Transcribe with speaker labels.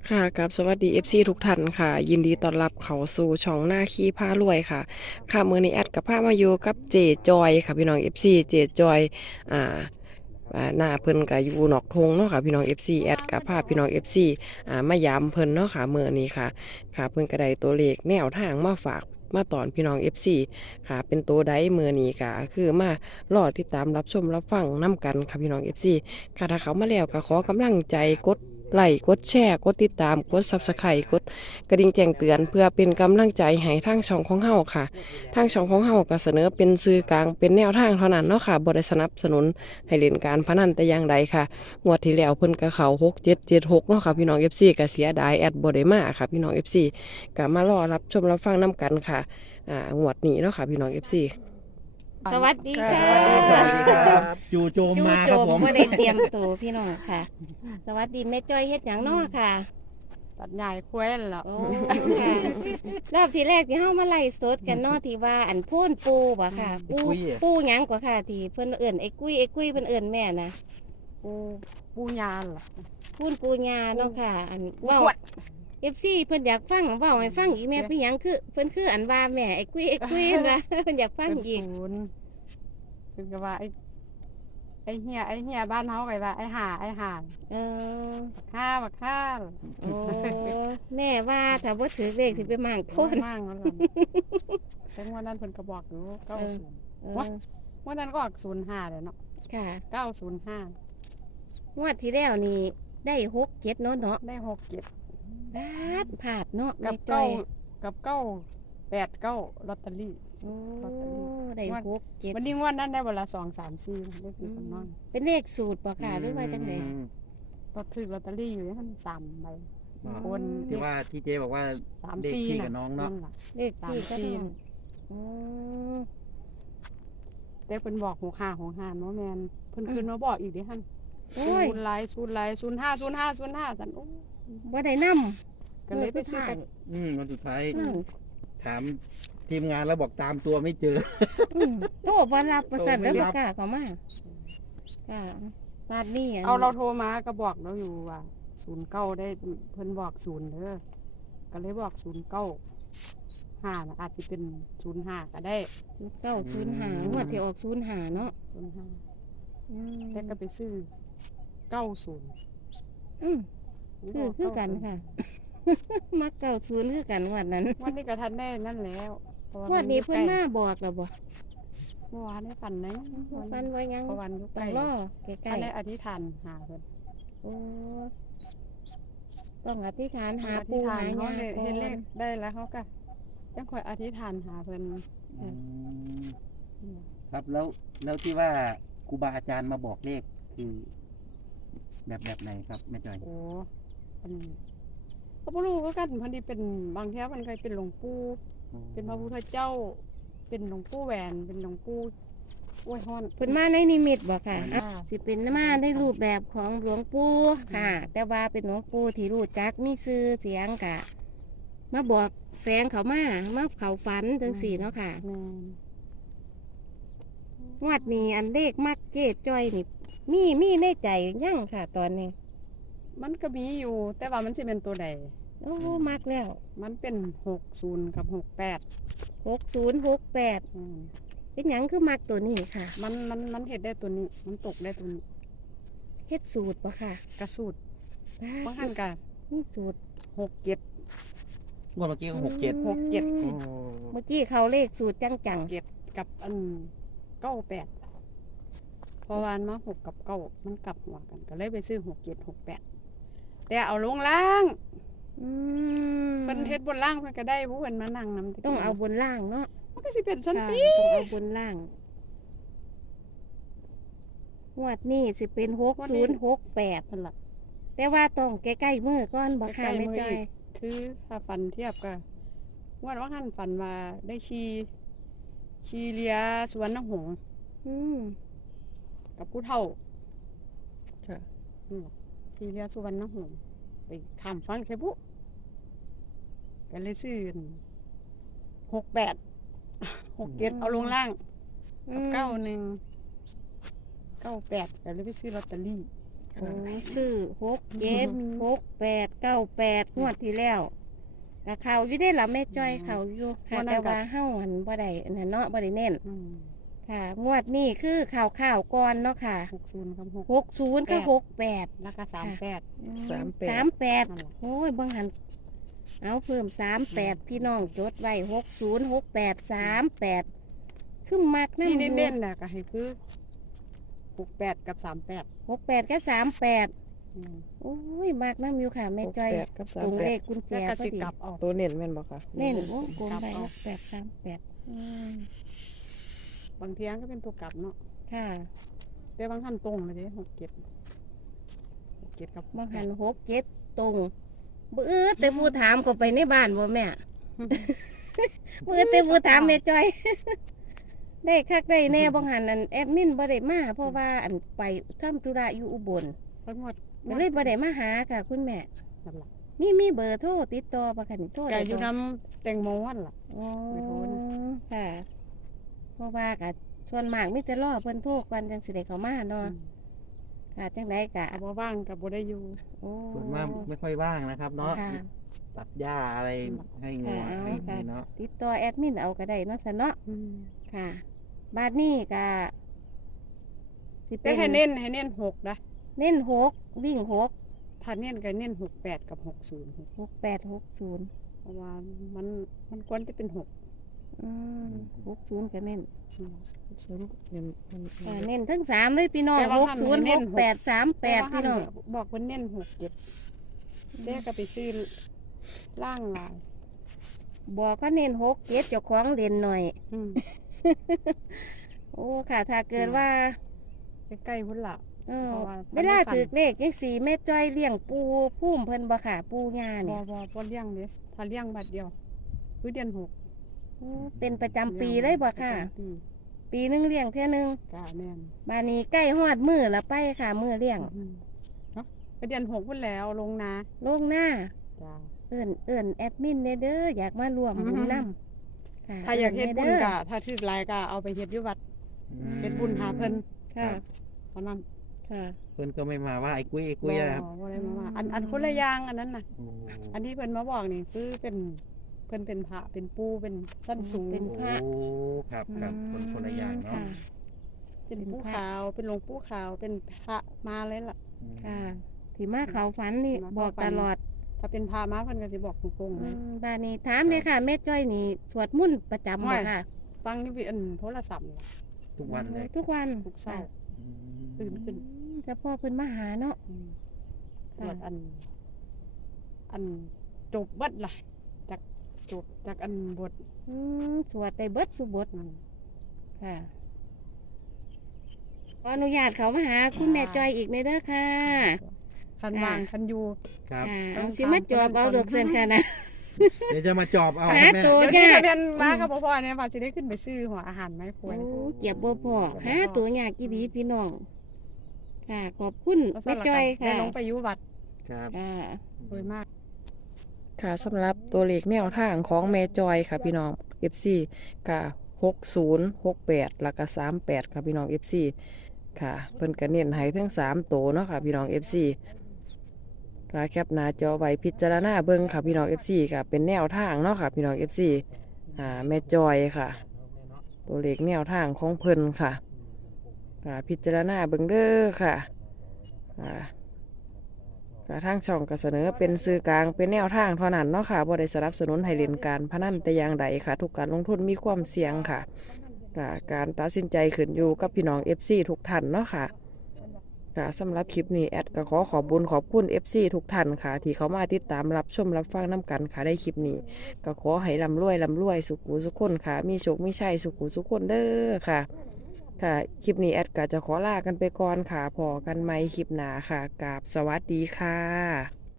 Speaker 1: ค่ะกับสวัสดี FC ทุกท่านค่ะยินดีต้อนรับเข้าสู่ช่องหน้าขี้ผ้ารวยค่ะค่ะมือนี้แอดกับผ้ามาอยู่กับเจจอยค่ะพี่น้อง FC เจจอยอ่าหน้าเพิ่นก็อยู่นอกทงเนาะค่ะพี่น้อง FC แอดกับผ้าพี่น้อง FC มายามเพิ่นเนาะค่ะมื้อนี้ค่ะเพิ่นก็ได้ตัวเลขแนวทางมาฝากมาตอนพี่น้อง FC ค่ะเป็นตัวใดมื้อนี้ก็คือมารอติดตามรับชมรับฟังนํกันค่ะพี่น้อง FC ค่ะถ้าเขามาแล้วก็ขอกำลังใจกดไลค์กดแชร์กดติดตามกด Subscribe กดกระดิ่งแจ้งเตือนเพื่อเป็นกำลังใจให้ทางช่องของเฮาค่ะทางช่องของเฮาก็เสนอเป็นสื่อกลางเป็นแนวทางเท่านั้นเนาะค่ะบ่ได้สนับสนุนให้เล่นการพนันแต่อย่างใดค่ะงวดที่แล้วเพิ่นก็เข้า6776เนาะค่ะพี่น้อง FC ก็เสียดายแอดบ่ได้มาค่ะพี่น้อง FC ก็มารอรับชมรับฟังนํกันค่ะงวดนี้เนาะค่ะพี่น้อง FC
Speaker 2: สวัสดีค่ะ
Speaker 3: สวัสดีครับจู่โจม
Speaker 2: จู่
Speaker 3: มา
Speaker 2: โจ
Speaker 3: ครับ
Speaker 2: ม
Speaker 3: ผม
Speaker 2: บ่ได้เตรียมตัวพี่น้องค่ะ สวัสดีแม่จ้อยเฮ็ดหยังน้อค่ะ
Speaker 4: ตัดใหญ่ควยแล้ว
Speaker 2: โอ้ค่ะรอบที่แรกที่เฮามาไล่สดกันเนาะที่ว่าอันโพ่นปูบ่ค่ะ ปูหยังกว่าค่ะที่เพิ่นเอิ้นไอ้กุ้ยเพิ่นเอิ้นแม่นะ
Speaker 4: ปูยานเหรอ
Speaker 2: พูนปูญาเนาะค่ะ อัน
Speaker 4: ปู
Speaker 2: เว้า
Speaker 4: ขวด
Speaker 2: FC เพิ่นอยากฟังเว้าให้ฟังอีกแม่เป็นหยังคือเพิ่นคืออันว่าแม่ไอ้กุ้ยเห็นว่า เพิ่นอยากฟัง
Speaker 4: เป็น
Speaker 2: อีก
Speaker 4: ศูนย์คือกับว่าไอ้เฮียบ้านเฮาไงว่าไอ้ห่า
Speaker 2: เออ
Speaker 4: บักห้า
Speaker 2: โอ้แม่ว่าถ้าบ่ถือเลขสิไปมั่ง
Speaker 4: โค
Speaker 2: โพ่น
Speaker 4: นมั่งแล้วแต่งวดนั้นเพิ่นก็บอกอยู่90
Speaker 2: เออ
Speaker 4: งวดนั้นก็ออก05เลยเนาะ
Speaker 2: ค่ะ
Speaker 4: 905
Speaker 2: งวดที่แล้วนี่ได้6-7เนาะเนาะ
Speaker 4: ได้
Speaker 2: พลาดเนาะ
Speaker 4: 67กับ
Speaker 2: แม่จ้อย
Speaker 4: 989ลอตเตอรี่
Speaker 2: โอ้
Speaker 4: ลอตเตอรี่
Speaker 2: ได้
Speaker 4: งวด
Speaker 2: 6-7
Speaker 4: วันนี้งวดนั้นได้เวลา2 3 4ได้คือคำนอง
Speaker 2: เป็นเลขสูตรบ่ค่ะหรือว่าจังได๋
Speaker 4: ก็ถือลอตเตอรี่อยู่ในท่าน3 ใบ โอน
Speaker 3: ที่ว่าที่เจ๊บอกว่า
Speaker 4: 3
Speaker 3: เลข
Speaker 4: 4
Speaker 3: พี่กับน้องเนาะ
Speaker 4: ล่ะ
Speaker 2: เลขที่ก็
Speaker 4: 3
Speaker 2: ได้โอ้
Speaker 4: แต่เพิ่นบอก65เนาะแม่นเพิ่นขึ้นมาบอกอีกเด้หั่น
Speaker 2: โอ้ย
Speaker 4: 0 05 ซั่นโอ้
Speaker 2: บ่ได้นำ
Speaker 4: ก็เลยไปซื้อแต่
Speaker 3: วันสุดท้าย
Speaker 2: อืม
Speaker 3: ถามทีมงานแล้วบอกตามตัวไม่เจอ
Speaker 2: โทรบ่รับประสัน
Speaker 3: โทร
Speaker 2: แล้ว
Speaker 3: ไม่
Speaker 2: บ่
Speaker 3: รับ
Speaker 2: กล้าเข้ามาค่ะบาดนี้น
Speaker 4: เอาเราโทรมาก็บอกเราอยู่ว่า09ได้เพิ่นบอก0เด้อก็เลยบอก09 5น่ะอาจสิเป็น05ก็ได้
Speaker 2: 905งวดที่ออก05เนาะ
Speaker 4: 05
Speaker 2: อืม
Speaker 4: แต่ก็ไปซื้อ90
Speaker 2: อืมคือกันค่ะ มัก90คือกันงวดนั้น
Speaker 4: วันนี้ก็ทันได้นั่นแล้วเพราะ
Speaker 2: งวดนี้
Speaker 4: อยู่
Speaker 2: เพิ่นมาบอกแล้วบ่
Speaker 4: เมื่อวานได้ฝันนะ
Speaker 2: ฟันไว้ยัง
Speaker 4: เพราะวันอยู่ใก
Speaker 2: ต้อ
Speaker 4: ล้
Speaker 2: งรอใกล้
Speaker 4: อันนี้อธิษฐานหาเพิ่น
Speaker 2: ๆโอ้ต้องอธิษฐานหา
Speaker 4: อ
Speaker 2: ปู
Speaker 4: ธิษฐา
Speaker 2: หาน
Speaker 4: เขา
Speaker 2: ยา
Speaker 4: เห็นเลข
Speaker 2: ก่อน
Speaker 4: ได้แล้วเขาก็ยังคอยอธิษฐานหาเพิ่น
Speaker 3: ครับแล้วที่ว่าครูบาอาจารย์มาบอกเลขคือแบบไหนครับแม่จอย
Speaker 4: โอ้อันเขาบ่รู้ก็กันเพิ่นที่เป็นบางเที่ยมันเคยเป็นหลวงปู่เป็นพระพุทธเจ้า เป็นหลวงปู่แหวนเป็นหลวงปู่อวยฮ้อน
Speaker 2: เพิ่นมาในนิมิตบ่ค่ะ
Speaker 4: อ่า
Speaker 2: สิเป็นมาในรูปแบบของหลวงปู่ค่ะ แต่ว่าเป็นหลวงปู่ที่รู้จักมีชื่อเสียงกะมาบอกแฝงเขามาเขาฝันจังสี่เนาะค่ะ
Speaker 4: แม่น
Speaker 2: งวดนี้อันเลขมักเจดจ้อยนี่มีในใจยั่งค่ะ ตอนนี้
Speaker 4: มันก็มีอยู่ แต่ว่ามันสิเป็นตัวใด
Speaker 2: โอ้มักแล้ว
Speaker 4: มันเป็น60กับ68
Speaker 2: 6068
Speaker 4: อืม
Speaker 2: เป็นหยังคือมักตัวนี้ค่ะ
Speaker 4: มันเฮ็ดได้ตัวนี้ มันตกได้ตัวนี้
Speaker 2: เฮ็ดสูตรบ่ค่ะ
Speaker 4: กระสูตร
Speaker 2: ได้
Speaker 4: บางหันก็
Speaker 2: นี่สูตร
Speaker 4: 67
Speaker 3: งวดเมื่อกี้ก็67
Speaker 2: อืม
Speaker 4: 67
Speaker 3: โอ้
Speaker 2: เมื่อกี้เขาเลขสูตรจัง
Speaker 4: กับอัน98พอวานมา6กับ9มันกลับหัวกัน ก็เลยไปซื้อ6768แต่เอาลงล่าง
Speaker 2: ๆอืม
Speaker 4: เพิ่นเฮ็ดบนล่างเพิ่นก็ได้ผู้เพิ่นมานั่งนำ
Speaker 2: ต้องเอาบนล่างเนาะ
Speaker 4: มันก็สิเป็นสัน
Speaker 2: ค่ะ
Speaker 4: ติ
Speaker 2: ต้องเอาบนล่างงวดนี้สิเป็น6068
Speaker 4: นั่นล่ะ
Speaker 2: แต่ว่าต้องใกล้ๆมือก่อนบ่ค่ะ
Speaker 4: ใกล้ๆ
Speaker 2: ไม่
Speaker 4: มื้อ
Speaker 2: จ้อย
Speaker 4: อีก คือถ้าฝันเทียบก็ว่าหันฝันว่าได้ขี่เรือสวนนหงส์
Speaker 2: อืม
Speaker 4: กับผู้เฒ่า
Speaker 3: ค่ะ
Speaker 4: ขี่เรือสุวรรณหงส์ไปข้ามฟังใช่ปุ๊ก็เลยซื้อ68 67เอาลงล่างกับ91 98ก็เลยไปซื้อลอตเตอรี่
Speaker 2: โอ้ซื้อ67 68 98งวดที่แล้วก็เข้าอยู่ได้ล่ะแม่จ้อยเข้าอยู่ค่ะแต่ว่าเฮาหันบ่ได้อันนั้นเนาะบ่ได้เน้น
Speaker 4: อืม
Speaker 2: ค่ะ งวดนี้คือข่าวก่อนเนาะค่ะ
Speaker 4: 60กับ
Speaker 2: 60กับ68
Speaker 4: แล้วก็38
Speaker 1: 38
Speaker 2: 38โอ้ยเบิ่งหันเอาเพิ่ม38พี่น้องจดไว้60 68 38คือมักนำ
Speaker 4: ที่
Speaker 2: อยู่
Speaker 4: เน้นๆน่ะก็ให้คือ68กับ38
Speaker 2: 68กับ38
Speaker 4: อืม
Speaker 2: โอ้ยมากน้ำอยู่ค่ะแม่จ้อย
Speaker 1: 68กับ
Speaker 2: ตรงเลข
Speaker 1: 38
Speaker 2: กุญแจ
Speaker 4: แล้วก็
Speaker 2: พอ
Speaker 4: สิ
Speaker 2: ดี
Speaker 4: กลับเอา
Speaker 1: ตัวเน้นแม่นบ่คะ
Speaker 2: เน่นวงกลม
Speaker 4: กลับ
Speaker 2: ไป
Speaker 4: เอา
Speaker 2: 838
Speaker 4: บางเที่ยงก็เป็นตัวกลับเนาะ
Speaker 2: ค่ะ
Speaker 4: แต่บางท่านตรงเลยเด้67กับบ
Speaker 2: างหัน67ตรงบื้อแต่ผู้ถามก็ไปในบ้านบ่แม่ มือแต่ผู้ถามแม่จ้อย ได้คักได้แน่บางหันอันแอดมินบ่ได้มาเพราะว่าอันไปทำธุระอยู่อุบล
Speaker 4: เพิ่นหมด
Speaker 2: ก็เลยบ่ได้มาหาค่ะ คุณแม่
Speaker 4: นั่นล่ะ
Speaker 2: มีเบอร์โทรติดต่อบ่คะนี่โทร
Speaker 4: ก็
Speaker 2: ได้
Speaker 4: อยู่
Speaker 2: บ่
Speaker 4: น้ำแตงโมนั่นล่ะ
Speaker 2: อ๋อ
Speaker 4: ไม่โทรนะ
Speaker 2: ค่ะ เพราะว่าก็ส่วนมากมีแต่รอเพิ่นโทรก่อนจังสิได้เข้ามาเนาะค่ะจังไดก็
Speaker 4: ถ้าบ่ว่างก็บ่ได้อยู่
Speaker 2: โอ้
Speaker 3: ส่วนมากไม่ค่อยว่างนะครับเนาะ
Speaker 2: ค่ะ
Speaker 3: ตัดหญ้าอะไรให้งัว
Speaker 2: ค่ะ
Speaker 3: ให้
Speaker 2: ค่ะ
Speaker 3: นี่เนาะ
Speaker 2: ติดต่อแอดมินเอาก็ได้เนาะซะเนาะ
Speaker 4: อืม
Speaker 2: ค่ะบาดนี้ก็สิ
Speaker 4: แต่
Speaker 2: เป็น
Speaker 4: ให้เน้น6นะ
Speaker 2: เน้น6วิ่ง6
Speaker 4: ถ้าเน้นก็เน้น68กับ60
Speaker 2: 6860
Speaker 4: เพราะว่ามันควรจะเป็น6
Speaker 2: 60ก็เน้น
Speaker 4: อืม
Speaker 2: ค่ะเน้นทั้ง3เลยพี่น้อง
Speaker 4: แต่ว่าท่านให้เน้น
Speaker 2: 60
Speaker 4: แต่ว่า
Speaker 2: 68พี่น้อง
Speaker 4: บอกว่าเน้น67เด็กก็ไปซื้อล่างลาย
Speaker 2: บอกก็เน้น6 7เจ้าของเด่นหน่อย
Speaker 4: อืม
Speaker 2: โอ้ค่ะ ถ้าเกิดว่า
Speaker 4: ใกล้ๆพุ่นละ
Speaker 2: เออ
Speaker 4: เพราะว่า
Speaker 2: เวลาถือเลขจังสีแม่จ้อยเลี้ยงปูพุ่มเพิ่นบ่ค่ะ ปูย่า
Speaker 4: บ่
Speaker 2: เนี่ย
Speaker 4: บ่เลี้ยงเด้ถ้าเลี้ยงบัดเดียวคือเดือน6
Speaker 2: โอ้เป็นประจำปีเลยบ่ค่ะ
Speaker 4: ประจำปี
Speaker 2: ปีหนึงเลี้ยงเท่ยหนึง
Speaker 4: กะแม่น
Speaker 2: บานี้ใกล้ฮอดมือละไปค่ะมือเลี้ยง
Speaker 4: อืมเนาะไปเดือน6พุ่นแล้วลงนา
Speaker 2: ลงหน้า
Speaker 4: จ้า
Speaker 2: เอิ้นแอดมินเด้ออยากมาร่วมบุญนำค่ะ
Speaker 4: ถ้าอยากเฮ็ดบุญ
Speaker 2: ด้
Speaker 4: กะถ้าถือหลายกะเอาไปเฮ็ดอยู่วัดเฮ็ดบุญหาเพิ่น
Speaker 2: ค่ะ
Speaker 4: เท่านั้น
Speaker 2: ค่ะ
Speaker 3: เพิ่นก็ไม่มาว่าไอ้กุ้ยไอ้กุ้ยนะครับ
Speaker 4: บ่ได้มาว่าอันคนละอย่างอันนั้นน่ะ
Speaker 3: โอ้
Speaker 4: อันที่เพิ่นมาบอกนี่คือเป็นเพิ่นเป็นพระเป็นปู่เป็นสั้นสูง
Speaker 2: เป็น พระ
Speaker 3: โอ้ครับครับคนละอย่างเนาะ
Speaker 2: ค่ะ
Speaker 4: เป็น
Speaker 2: เป็น
Speaker 4: ปู่
Speaker 2: พระ
Speaker 4: ขาวเป็นหลวงปู่ขาวเป็นพระมาเลยล่ะ
Speaker 3: อืม
Speaker 2: ค่ะที่มาเขาฝันนี่
Speaker 4: มาเข้า
Speaker 2: บอก
Speaker 4: ฝั
Speaker 2: ต
Speaker 4: น
Speaker 2: ลอด
Speaker 4: ถ้าเป็นพระมาเพิ่นก็สิบอกตรงๆเลย
Speaker 2: บานี้ถามเลยค่ะแม่จ้อยนี่สวดมนต์ประจำบ่ค่ะ
Speaker 4: ฟังอยู่อันโทรศัพท์นี่ล่ะ
Speaker 3: ทุกวันเลย
Speaker 2: ทุกวัน
Speaker 4: ทุกเช้า
Speaker 2: ค่ะ
Speaker 3: อืม
Speaker 4: ตื่นขึ้น
Speaker 2: แต่พ่อเพิ่นมาหาเนาะ
Speaker 4: ตรวจอันจบเบิดล่ะจากจบจากอันบท
Speaker 2: สวดได้เบิดสุบท
Speaker 4: นั่น
Speaker 2: ค่ะขออนุญาตเขามาหาคุณแม่จ้อยอีกในเด้อค่ะ
Speaker 4: คันวางคันอยู่
Speaker 3: ครับ
Speaker 2: ค่ะ
Speaker 4: ต้อ
Speaker 2: เอา
Speaker 4: ง
Speaker 2: สิมาจอบเอาเลือกเส้นค่ะนะ
Speaker 3: เดี๋ยวจะมาจอบเอา
Speaker 2: หา
Speaker 3: ครับแม่
Speaker 2: ตัว
Speaker 4: เดี๋ยวนี้
Speaker 2: ยาก
Speaker 4: ทะเบียนมากับพ่อเนี่ยว่าจะได้ขึ้นไปซื้อหัวอาหารไหมค
Speaker 2: โอ้
Speaker 4: วย
Speaker 2: เก็บบ่พอหาตัวยากกี่ดีพี่น้อง ค่ะ ขอบคุณ
Speaker 4: แล้ว
Speaker 2: แม่จ้อย
Speaker 4: ได้
Speaker 2: ค่ะ
Speaker 4: ลงไปอยู่วัด
Speaker 3: ครับ
Speaker 2: ค่ะ
Speaker 4: สวยมาก
Speaker 1: ค่ะสำหรับตัวเลขแนวทางของแม่จอยค่ะพี่น้อง FC ค่ะ60 68แล้วก็38ค่ะพี่น้อง FC ค่ะเพิ่นก็เน้นให้ทั้ง3โตวเนาะค่ะพี่น้อง FC ค่ะแคปหน้าจอไว้พิจารณาเบิ่งค่ะพี่น้อง FC ค่ะเป็นแนวทางเนาะค่ะพี่น้อง FC แม่จอยค่ะ ตัวเลขแนวทางของเพิ่นค่ะค่ะพิจารณาเบิ่งเด้อค่ะค่ะทางช่องก็เสนอเป็นสื่อกลางเป็นแนวทางเท่านั้นเนาะค่ะบ่ได้สนับสนุนให้เล่นการพนันแต่อย่างใดค่ะ ทุกการลงทุนมีความเสี่ยงค่ะการตัดสินใจขึ้นอยู่กับพี่น้อง FC ทุกท่านเนาะค่ะค่ะสำหรับคลิปนี้แอดก็ขอบคุญขอบคุณ FC ทุกท่านค่ะ ที่เขามาติดตามรับชมรับฟังน้ำกันค่ะได้คลิปนี้ ก็ขอให้ร่ำรวยสุขุสุขคนค่ะ มีโชคมีชัยสุขุสุขคนเด้อค่ะ ค่ะ คลิปนี้แอดก็จะขอลากันไปก่อนค่ะพอกันไหมคลิปหน้าค่ะกราบสวัสดีค่ะ